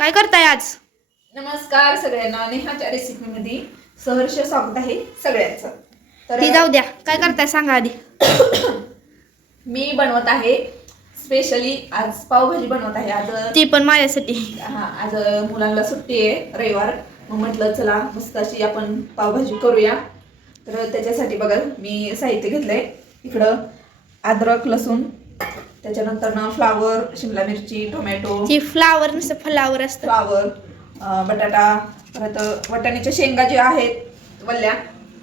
काय करताय आज? नमस्कार सगळ्यांना नेहाच्या रेसिपीमध्ये सहर्ष स्वागत आहे सगळ्यांचं. तर ती जाऊ द्या. काय करताय सांगा आधी. मी बनवत आहे स्पेशली आज पावभाजी बनवत आहे. आज ती पण माझ्यासाठी. हा आज मुलांना सुट्टी आहे रविवार. मग म्हटलं चला मस्त अशी आपण पावभाजी करूया. तर त्याच्यासाठी बघा मी साहित्य घेतलंय. इकडं अद्रक लसूण त्याच्यानंतर ना फ्लावर शिमला मिरची टोमॅटो ती फ्लावर नसतं फ्लावर असतं. फ्लावर अं, बटाटा परत वाटाण्याच्या शेंगा ज्या आहेत वल्ल्या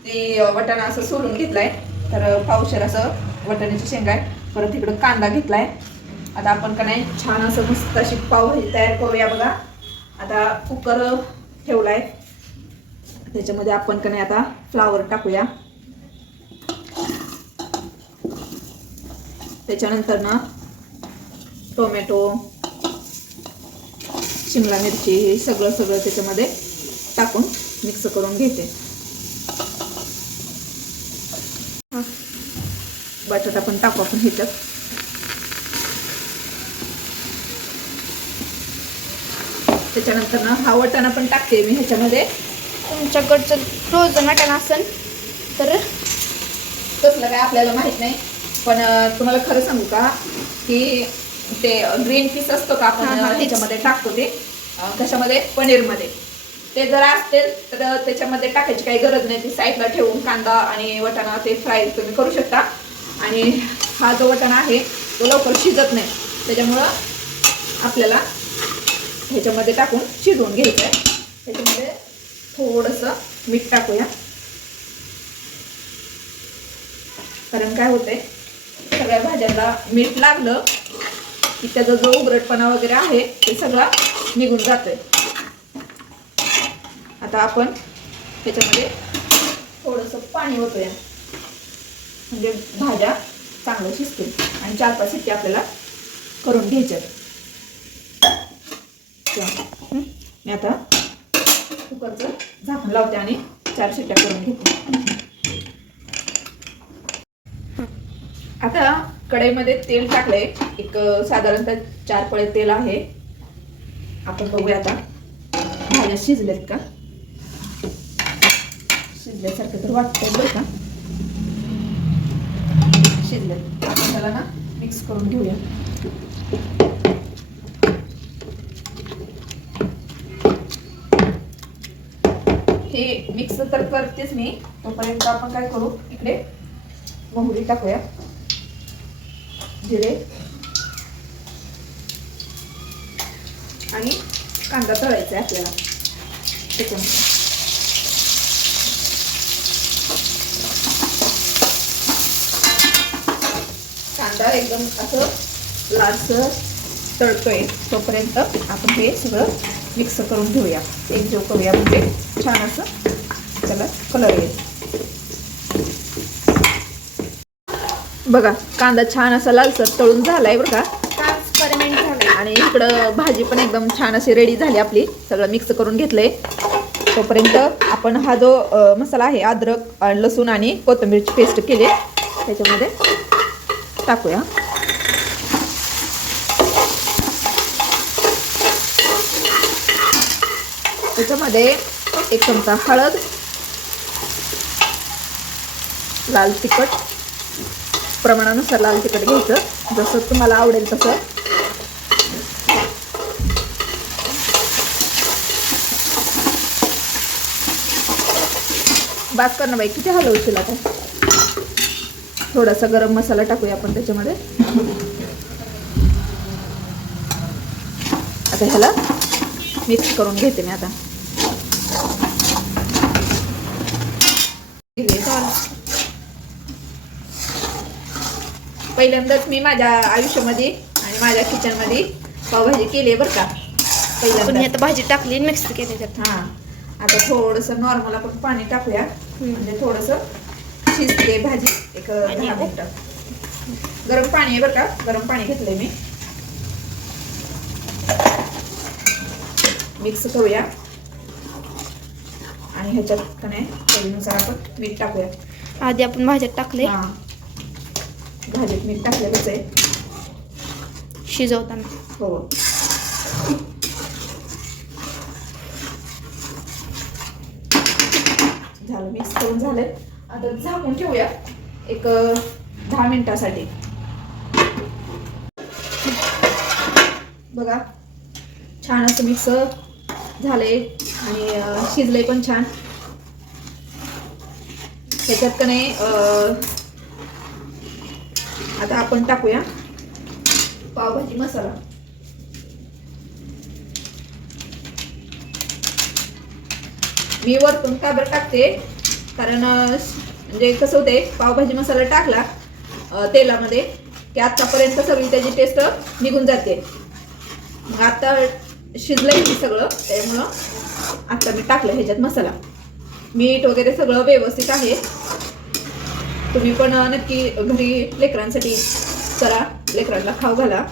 ती अं, वाटाणा असं सोलून घेतलाय. तर पावशेर असं वाटाण्याची शेंगा आहे परत इकडं कांदा घेतलाय. आता आपण का नाही छान असं मस्त अशी पावभाजी तयार करूया बघा. आता कुकर ठेवलाय. त्याच्यामध्ये आपण का नाही आता फ्लावर टाकूया. त्याच्यानंतर ना टोमॅटो शिमला मिरची हे सगळं सगळं त्याच्यामध्ये टाकून मिक्स करून घेते. बटाटा पण टाकू आपण ह्याच्यात. त्याच्यानंतर ना हा वटाणा पण टाकते मी ह्याच्यामध्ये. तुमच्याकडचं फ्रोझन मटण असेल तर तसलं काय आपल्याला माहीत नाही. पण तुम्हाला खरं सांगू का की ते ग्रीन पीस असतो का आपण. ह्याच्यामध्ये टाकतो ते. कशामध्ये पनीरमध्ये. ते जर असतील तर त्याच्यामध्ये टाकायची काही गरज नाही. ती साईडला ठेवून कांदा आणि वटाणा ते फ्राय तुम्ही करू शकता. आणि हा जो वटाणा आहे तो लवकर शिजत नाही. त्याच्यामुळं आपल्याला ह्याच्यामध्ये टाकून शिजवून घ्यायचं आहे. त्याच्यामध्ये थोडंसं मीठ टाकूया. कारण काय होतंय सगळ्या भाज्यांना मीठ लागलं की त्याचा जो उबरटपणा वगैरे आहे ते सगळा निघून जातोय. आता आपण त्याच्यामध्ये थोडंसं पाणी होतोय म्हणजे भाज्या चांगल्या शिजतील. आणि चार पाच शिट्टी आपल्याला करून घ्यायच्यात. मी आता कुकरचं झाकण लावते आणि चार शिट्ट्या करून घेते. आता कढईमध्ये तेल टाकलंय. एक साधारणतः चार पळे तेल आहे. आपण बघूया आता. भाज्या शिजल्यात का? शिजल्यासारखं तर वाटतंय बरं का? शिजल्यात. आपण त्याला ना मिक्स करून घेऊया. हे मिक्स तर करतेच मी. तोपर्यंत आपण काय करू? इकडे मोहरी टाकूया. जिरे. आणि कांदा तळायचा आहे आपल्याला. त्याच्यामध्ये कांदा एकदम असं लालसर तळतोय तोपर्यंत आपण हे सगळं मिक्स करून घेऊया. एक जो करूया म्हणजे छान असं त्याला कलर येईल. बघा कांदा छान असा लालसर तळून झालाय बरं का. आणि इकडं भाजी पण एकदम छान अशी रेडी झाली आपली. सगळं मिक्स करून घेतलंय. तोपर्यंत आपण हा जो मसाला आहे अद्रक लसूण आणि कोथिंबीरची पेस्ट केली त्याच्यामध्ये टाकूया. त्याच्यामध्ये एक चमचा हळद लाल तिखट प्रमाणानुसार लाल तिखट घ्यायचं. जसं तुम्हाला आवडेल तसं. बास कर ना बाई किती हलवशील आता? थोडासा गरम मसाला टाकूया आपण त्याच्यामध्ये. आता ह्याला मिक्स करून घेते मी आता. पहिल्यांदाच मी माझ्या आयुष्यामध्ये आणि माझ्या किचनमध्ये पावभाजी केली आहे बरं का. पण पहिल्यांदा आता भाजी टाकली मिक्स केली त्यात. हा. आता थोडंसं नॉर्मल आपण पाणी टाकूया. म्हणजे थोडंसं शिजते भाजी एक आणि दहा आता? मिनिटं. गरम पाणी आहे बरं का. गरम पाणी घेतलंय मी. मिक्स करूया. आणि ह्याच्यात का नाही चवीनुसार आपण मीठ टाकूया. आधी आपण भाज्यात टाकले हा. भाजीत मीठ टाकलेलंच आहे. शिजवताना. हो. झालं मिक्स करून झालं आता झाकून ठेवूया एक दहा मिनिटासाठी. बघा छान असं मिक्स झालंय आणि शिजलंय पण छान. त्याच्यात का नाही आता आपण टाकूया. पावभाजी मसाला. मी वरतून काबर टाकते कारण म्हणजे कसं होते पावभाजी मसाला टाकला तेलामध्ये की आत्तापर्यंत सगळी त्याची टेस्ट निघून जाते. मग आता शिजलंय मी सगळं त्यामुळं आता मी टाकलं ह्याच्यात मसाला. मीठ वगैरे सगळं व्यवस्थित आहे. तुम्ही पण नक्की घरी लेकरांसाठी करा. लेकरांना खाऊ घाला.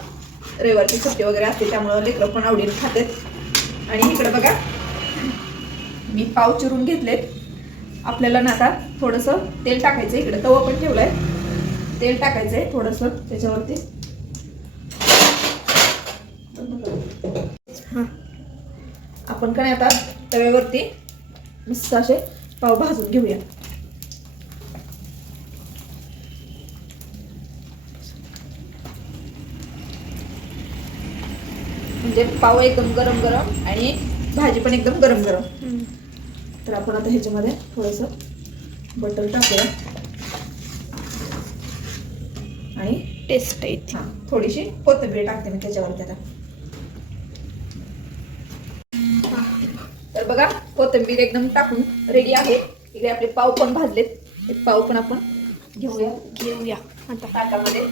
रविवारची सुट्टी वगैरे असते त्यामुळं लेकरं पण आवडीने खातात. आणि इकडं बघा मी पाव चिरून घेतलेत. आपल्याला ना आता थोडंसं तेल टाकायचं इकडं. तवा पण ठेवलाय. तेल टाकायचंय थोडंसं त्याच्यावरती. हां. आपण काय आता तव्यावरती मस्त असे पाव भाजून घेऊया. म्हणजे पाव एकदम गरम गरम आणि भाजी पण एकदम गरम गरम. तर आपण आता ह्याच्यामध्ये थोडंसं बटर टाकूया. आणि टेस्ट आहे इथे. हा थोडीशी कोथिंबीर टाकते मी त्याच्यावरती आता. तर बघा कोथिंबीर एकदम टाकून रेडी आहे. इकडे आपले पाव पण भाजलेत. हे पाव पण आपण घेऊया. घेऊया. आता. ताटामध्ये.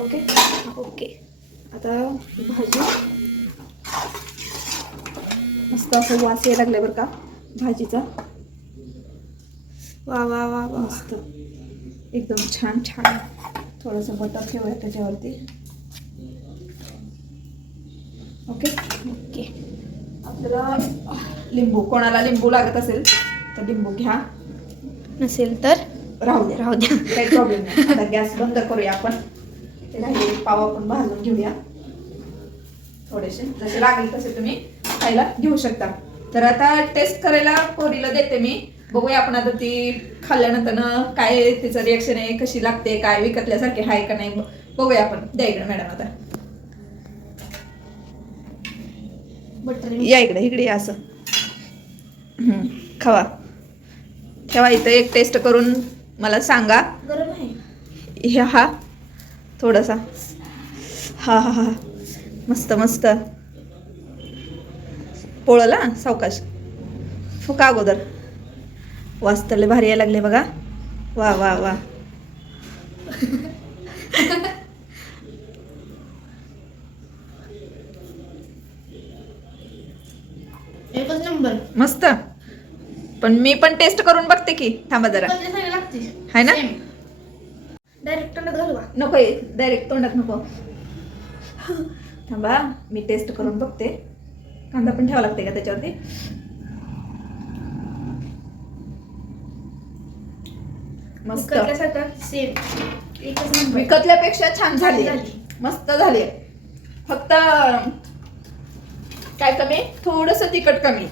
ओके? ओके. आता भाजी. मस्त असं वास यायला लागलाय बरं का भाजीचा. वा वा वा वा. मस्त. एकदम छान छान. थोडंसं बटर ठेवूया त्याच्यावरती. ओके ओके आपल्याला लिंबू. कोणाला लिंबू लागत असेल तर लिंबू घ्या. नसेल तर? राहू द्या. राहू द्या. काही प्रॉब्लेम नाही. आता गॅस बंद करूया आपण. ते राहिले पाव आपण भाजून घेऊया. थोडेसे जसे लागेल तसे तुम्ही खायला घेऊ शकता. तर आता टेस्ट करायला पोरीला देते मी. बघूया आपण आता ती खाल्ल्यानंतर काय तिचं रिएक्शन आहे कशी लागते काय विकतल्यासारखे आहे का नाही बघूया आपण. द्या इकडे मॅडम आता. बटर या इकडे इकडे या असं. हम्म, खावा. ठेवा इथं एक टेस्ट करून मला सांगा. गरम आहे. हा थोडासा. हा हा हा. मस्त मस्त. पोळला सावकाश. फुका अगोदर. वाचतले भारी यायला लागले बघा. वा वा वा. एकच नंबर. मस्त. पण मी पण टेस्ट करून बघते की. थांबा जरा. लागते. हाय ना? नको डायरेक्ट तोंडात नको. थांबा मी टेस्ट करून बघते. कांदा पण ठेवा लागते का त्याच्यावरती? मस्त. सेम विकतल्यापेक्षा छान झाली. मस्त झाली. फक्त काय कमी? थोडस तिखट कमी.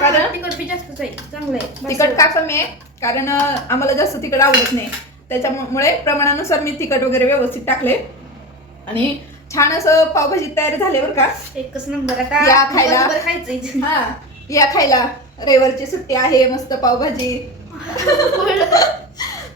कारण- तिखट बी जास्तच आहे. चांगलं आहे. तिखट का कमी आहे? कारण आम्हाला जास्त तिखट आवडत नाही. त्याच्यामुळे प्रमाणानुसार मी तिखट वगैरे व्यवस्थित टाकले. आणि छान असं पावभाजी तयार झाले बरं का. एकच नंबर आता या खायला. खायचंय. हा या खायला. रविवारची सुट्टी आहे मस्त पावभाजी.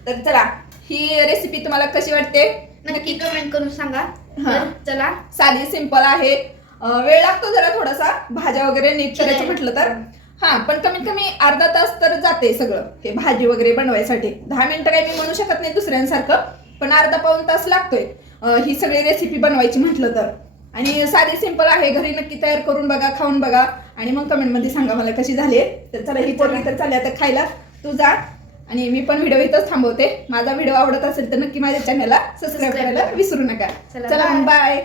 तर चला ही रेसिपी तुम्हाला कशी वाटते? नक्की कमेंट करून सांगा. हा. चला. साधी सिंपल आहे. वेळ लागतो जरा थोडासा. भाज्या वगैरे नीट करायचं म्हटलं तर. हा पण कमीत कमी अर्धा तास तर जाते सगळं. हे भाजी वगैरे बनवायसाठी. दहा मिनिटं काही मी म्हणू शकत नाही दुसऱ्यांसारखं पण अर्धा पाऊन तास लागतोय. ही सगळी रेसिपी बनवायची म्हटलं तर. आणि साधी सिंपल आहे घरी नक्की तयार करून बघा खाऊन बघा. आणि मग कमेंटमध्ये सांगा मला कशी झाली. तर चला ही पोरगी तर चालली आता खायला. तू जा. आणि मी पण व्हिडिओ इथंच थांबवते. माझा व्हिडिओ आवडत असेल तर नक्की माझ्या चॅनलला सबस्क्राईब करायला करा. विसरू नका. चला. बाय